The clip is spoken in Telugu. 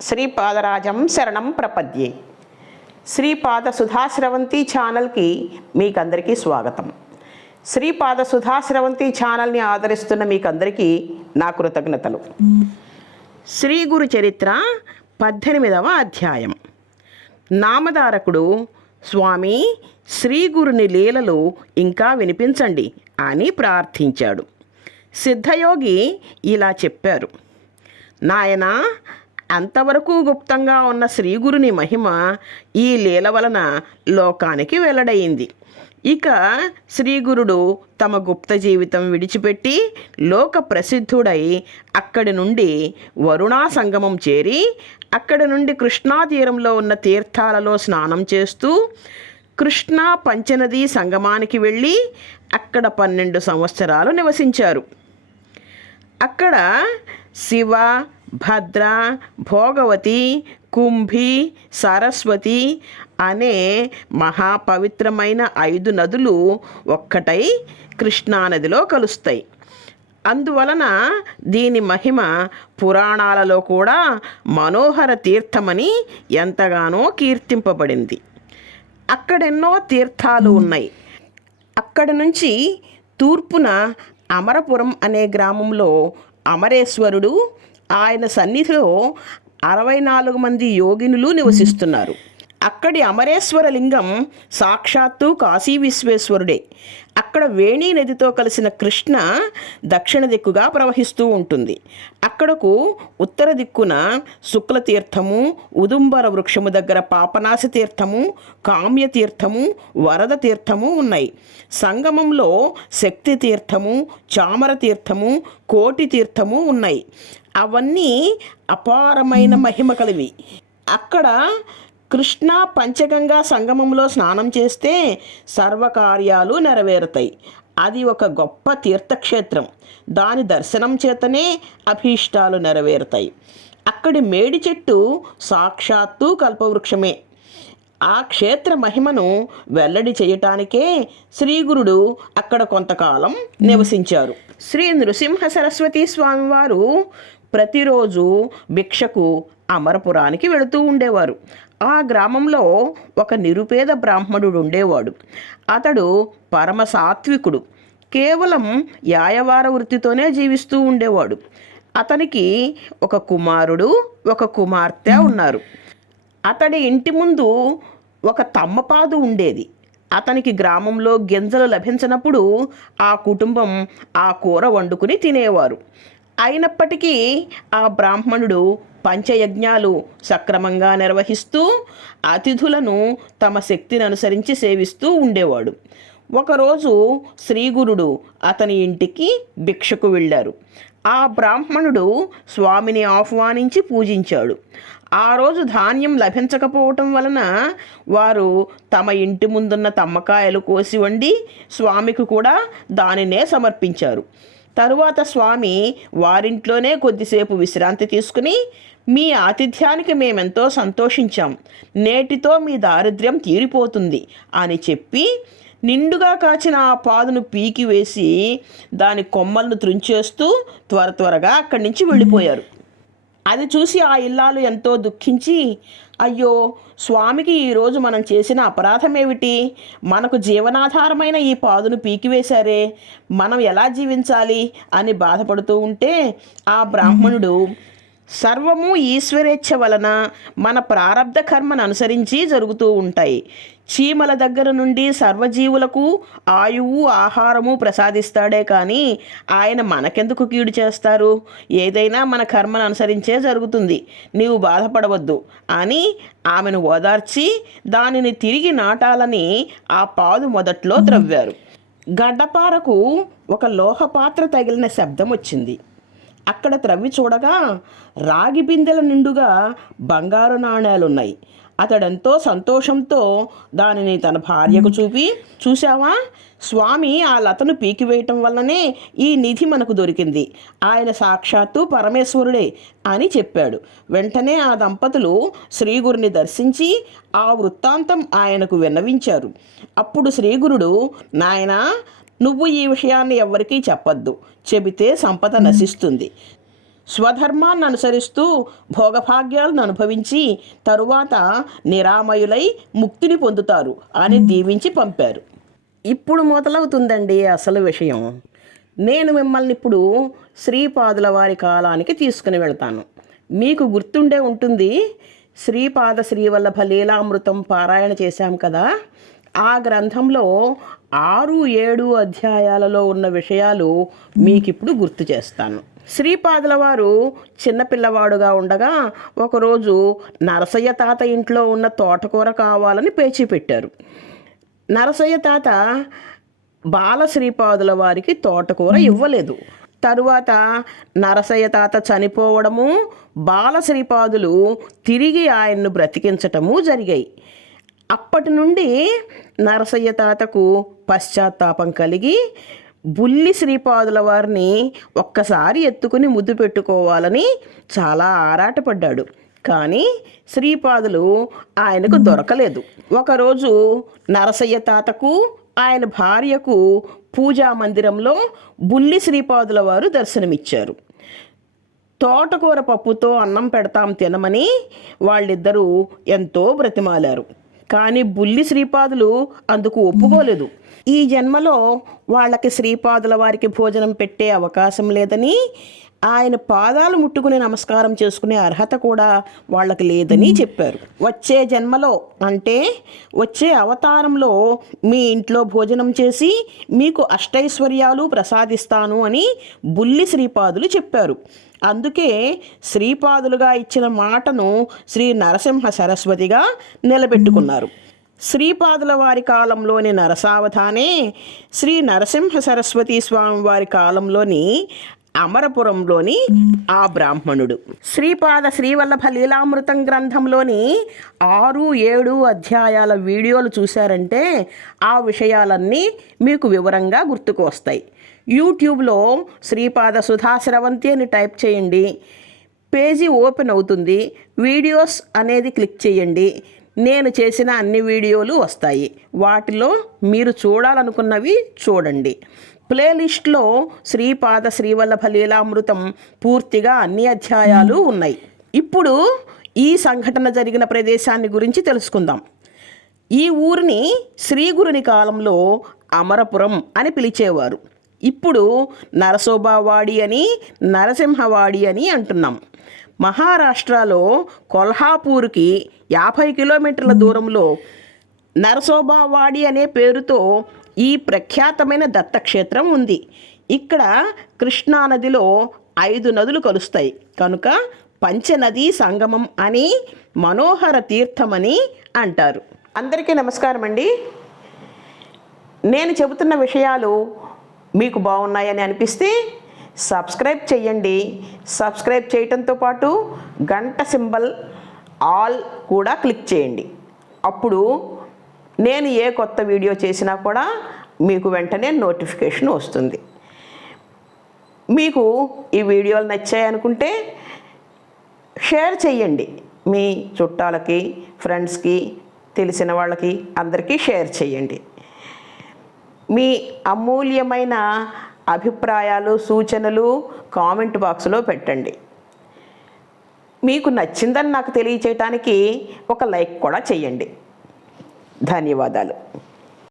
శ్రీపాదరాజం శరణం ప్రపద్యే. శ్రీపాద సుధాశ్రవంతి ఛానల్కి మీకందరికీ స్వాగతం. శ్రీపాద సుధాశ్రవంతి ఛానల్ని ఆదరిస్తున్న మీకందరికీ నా కృతజ్ఞతలు. శ్రీ గురు చరిత్ర పద్దెనిమిదవ అధ్యాయం. నామధారకుడు స్వామి శ్రీ గురుని లీలలు ఇంకా వినిపించండి అని ప్రార్థించాడు. సిద్ధయోగి ఇలా చెప్పారు. నాయనా అంతవరకు గుప్తంగా ఉన్న శ్రీగురుని మహిమ ఈ లీల వలన లోకానికి వెల్లడయింది. ఇక శ్రీగురుడు తమ గుప్త జీవితం విడిచిపెట్టి లోక ప్రసిద్ధుడై అక్కడి నుండి వరుణా సంగమం చేరి అక్కడి నుండి కృష్ణా తీరంలో ఉన్న తీర్థాలలో స్నానం చేస్తూ కృష్ణా పంచనది సంగమానికి వెళ్ళి అక్కడ పన్నెండు సంవత్సరాలు నివసించారు. అక్కడ శివ భద్ర భోగవతి కుంభి సరస్వతి అనే మహాపవిత్రమైన ఐదు నదులు ఒక్కటై కృష్ణానదిలో కలుస్తాయి. అందువలన దీని మహిమ పురాణాలలో కూడా మనోహర తీర్థమని ఎంతగానో కీర్తింపబడింది. అక్కడెన్నో తీర్థాలు ఉన్నాయి. అక్కడి నుంచి తూర్పున అమరపురం అనే గ్రామంలో అమరేశ్వరుడు ఆయన సన్నిధిలో అరవై నాలుగు మంది యోగినులు నివసిస్తున్నారు. అక్కడి అమరేశ్వర లింగం సాక్షాత్తు కాశీ విశ్వేశ్వరుడే. అక్కడ వేణీ నదితో కలిసిన కృష్ణ దక్షిణ దిక్కుగా ప్రవహిస్తూ ఉంటుంది. అక్కడకు ఉత్తర దిక్కున శుక్లతీర్థము ఉదుంబర వృక్షము దగ్గర పాపనాశ తీర్థము కామ్య తీర్థము వరద తీర్థము ఉన్నాయి. సంగమంలో శక్తి తీర్థము చామర తీర్థము కోటి తీర్థము ఉన్నాయి. అవన్నీ అపారమైన మహిమ కలివి. అక్కడ కృష్ణ పంచగంగా సంగమంలో స్నానం చేస్తే సర్వకార్యాలు నెరవేరుతాయి. అది ఒక గొప్ప తీర్థక్షేత్రం. దాని దర్శనం చేతనే అభీష్టాలు నెరవేరుతాయి. అక్కడి మేడి చెట్టు సాక్షాత్తు కల్పవృక్షమే. ఆ క్షేత్ర మహిమను వెల్లడి చేయటానికే శ్రీగురుడు అక్కడ కొంతకాలం నివసించారు. శ్రీ నృసింహ సరస్వతి స్వామివారు ప్రతిరోజు భిక్షకు అమరపురానికి వెళుతూ ఉండేవారు. ఆ గ్రామంలో ఒక నిరుపేద బ్రాహ్మణుడు ఉండేవాడు. అతడు పరమ సాత్వికుడు. కేవలం యాయవార వృత్తితోనే జీవిస్తూ ఉండేవాడు. అతనికి ఒక కుమారుడు ఒక కుమార్తె ఉన్నారు. అతడి ఇంటి ముందు ఒక తమ్మపాదు ఉండేది. అతనికి గ్రామంలో గింజలు లభించినప్పుడు ఆ కుటుంబం ఆ కూర వండుకుని తినేవారు. అయినప్పటికీ ఆ బ్రాహ్మణుడు పంచయజ్ఞాలు సక్రమంగా నిర్వహిస్తూ అతిథులను తమ శక్తిని అనుసరించి సేవిస్తూ ఉండేవాడు. ఒకరోజు శ్రీగురుడు అతని ఇంటికి భిక్షకు వెళ్ళారు. ఆ బ్రాహ్మణుడు స్వామిని ఆహ్వానించి పూజించాడు. ఆ రోజు ధాన్యం లభించకపోవటం వలన వారు తమ ఇంటి ముందున్న తమ్మకాయలు కోసి వండి స్వామికి కూడా దానినే సమర్పించారు. తరువాత స్వామి వారింట్లోనే కొద్దిసేపు విశ్రాంతి తీసుకుని మీ ఆతిథ్యానికి మేమెంతో సంతోషించాం. నేటితో మీ దారిద్ర్యం తీరిపోతుంది అని చెప్పి నిండుగా కాచిన ఆ పాదును పీకివేసి దాని కొమ్మలను త్రుంచేస్తూ త్వర త్వరగా అక్కడి నుంచి వెళ్ళిపోయారు. అది చూసి ఆ ఇల్లాలు ఎంతో దుఃఖించి అయ్యో స్వామికి ఈరోజు మనం చేసిన అపరాధం ఏమిటి? మనకు జీవనాధారమైన ఈ పాదును పీకివేశారే మనం ఎలా జీవించాలి అని బాధపడుతూ ఉంటే ఆ బ్రాహ్మణుడు సర్వము ఈశ్వరేచ్ఛ వలన మన ప్రారంధ కర్మను అనుసరించి జరుగుతూ ఉంటాయి. చీమల దగ్గర నుండి సర్వజీవులకు ఆయువు ఆహారము ప్రసాదిస్తాడే కానీ ఆయన మనకెందుకు కీడు చేస్తారు? ఏదైనా మన కర్మను అనుసరించే జరుగుతుంది. నీవు బాధపడవద్దు. అని ఆమెను ఓదార్చి దానిని తిరిగి నాటాలని ఆ పాదు మొదట్లో త్రవ్వారు. గడ్డపారకు ఒక లోహపాత్ర తగిలిన శబ్దం వచ్చింది. అక్కడ త్రవ్వి చూడగా రాగి బిందెల నిండుగా బంగారు నాణేలున్నాయి. అతడెంతో సంతోషంతో దానిని తన భార్యకు చూపి చూశావా? స్వామి ఆ లతను పీకివేయటం వల్లనే ఈ నిధి మనకు దొరికింది. ఆయన సాక్షాత్తు పరమేశ్వరుడే అని చెప్పాడు. వెంటనే ఆ దంపతులు శ్రీగురుని దర్శించి ఆ వృత్తాంతం ఆయనకు విన్నవించారు. అప్పుడు శ్రీగురుడు నాయనా నువ్వు ఈ విషయాన్ని ఎవ్వరికీ చెప్పొద్దు. చెబితే సంపద నశిస్తుంది. స్వధర్మాన్ని అనుసరిస్తూ భోగభాగ్యాలను అనుభవించి తరువాత నిరామయులై ముక్తిని పొందుతారు అని దీవించి పంపారు. ఇప్పుడు మొదలవుతుందండి అసలు విషయం. నేను మిమ్మల్ని ఇప్పుడు శ్రీపాదుల వారి కాలానికి తీసుకుని వెళ్తాను. మీకు గుర్తుండే ఉంటుంది శ్రీపాద శ్రీవల్లభ లీలామృతం పారాయణ చేశాం కదా? ఆ గ్రంథంలో ఆరు ఏడు అధ్యాయాలలో ఉన్న విషయాలు మీకు ఇప్పుడు గుర్తు చేస్తాను. శ్రీపాదుల వారు చిన్నపిల్లవాడుగా ఉండగా ఒకరోజు నరసయ్య తాత ఇంట్లో ఉన్న తోటకూర కావాలని పేచీ పెట్టారు. నరసయ్య తాత బాలశ్రీపాదుల వారికి తోటకూర ఇవ్వలేదు. తరువాత నరసయ్య తాత చనిపోవడము బాలశ్రీపాదులు తిరిగి ఆయన్ను బ్రతికించటము జరిగాయి. అప్పటి నుండి నరసయ్య తాతకు పశ్చాత్తాపం కలిగి బుల్లి శ్రీపాదుల వారిని ఒక్కసారి ఎత్తుకుని ముద్దు పెట్టుకోవాలని చాలా ఆరాటపడ్డాడు. కానీ శ్రీపాదులు ఆయనకు దొరకలేదు. ఒకరోజు నరసయ్య తాతకు ఆయన భార్యకు పూజా మందిరంలో బుల్లి శ్రీపాదుల వారు దర్శనమిచ్చారు. తోటకూర పప్పుతో అన్నం పెడతాం తినమని వాళ్ళిద్దరూ ఎంతో బ్రతిమాలారు. కానీ బుల్లి శ్రీపాదులు అందుకు ఒప్పుకోలేదు. ఈ జన్మలో వాళ్ళకి శ్రీపాదుల వారికి భోజనం పెట్టే అవకాశం లేదని ఆయన పాదాలు ముట్టుకుని నమస్కారం చేసుకునే అర్హత కూడా వాళ్ళకి లేదని చెప్పారు. వచ్చే జన్మలో అంటే వచ్చే అవతారంలో మీ ఇంట్లో భోజనం చేసి మీకు అష్టైశ్వర్యాలు ప్రసాదిస్తాను అని బుల్లి శ్రీపాదులు చెప్పారు. అందుకే శ్రీపాదులుగా ఇచ్చిన మాటను శ్రీ నరసింహ సరస్వతిగా నిలబెట్టుకున్నారు. శ్రీపాదుల వారి కాలంలోని నరసావధానే శ్రీ నరసింహ సరస్వతి స్వామి వారి కాలంలోని అమరపురంలోని ఆ బ్రాహ్మణుడు. శ్రీపాద శ్రీవల్లభ లీలామృతం గ్రంథంలోని ఆరు ఏడు అధ్యాయాల వీడియోలు చూశారంటే ఆ విషయాలన్నీ మీకు వివరంగా గుర్తుకు వస్తాయి. యూట్యూబ్లో శ్రీపాద సుధాశ్రవంతి అని టైప్ చేయండి. పేజీ ఓపెన్ అవుతుంది. వీడియోస్ అనేది క్లిక్ చేయండి. నేను చేసిన అన్ని వీడియోలు వస్తాయి. వాటిలో మీరు చూడాలనుకున్నవి చూడండి. ప్లేలిస్ట్లో శ్రీపాద శ్రీవల్లభ లీలామృతం పూర్తిగా అన్ని అధ్యాయాలు ఉన్నాయి. ఇప్పుడు ఈ సంఘటన జరిగిన ప్రదేశాన్ని గురించి తెలుసుకుందాం. ఈ ఊరిని శ్రీగురుని కాలంలో అమరపురం అని పిలిచేవారు. ఇప్పుడు నరసోబావాడి అని నరసింహవాడి అని అంటున్నాం. మహారాష్ట్రలో కొల్హాపూర్కి యాభై కిలోమీటర్ల దూరంలో నరసోబావాడి అనే పేరుతో ఈ ప్రఖ్యాతమైన దత్తక్షేత్రం ఉంది. ఇక్కడ కృష్ణానదిలో ఐదు నదులు కలుస్తాయి. కనుక పంచనదీ సంగమం అని మనోహర తీర్థమని అంటారు. అందరికీ నమస్కారం అండి నేను చెబుతున్న విషయాలు మీకు బాగున్నాయని అనిపిస్తే సబ్స్క్రైబ్ చేయండి సబ్స్క్రైబ్ చేయటంతో పాటు గంట సింబల్ ఆల్ కూడా క్లిక్ చేయండి. అప్పుడు నేను ఏ కొత్త వీడియో చేసినా కూడా మీకు వెంటనే నోటిఫికేషన్ వస్తుంది. మీకు ఈ వీడియోలు నచ్చాయనుకుంటే షేర్ చేయండి మీ చుట్టాలకి ఫ్రెండ్స్కి తెలిసిన వాళ్ళకి అందరికీ షేర్ చేయండి మీ అమూల్యమైన అభిప్రాయాలు సూచనలు కామెంట్ బాక్స్లో పెట్టండి. మీకు నచ్చిందని నాకు తెలియచేయటానికి ఒక లైక్ కూడా చేయండి. ధన్యవాదాలు.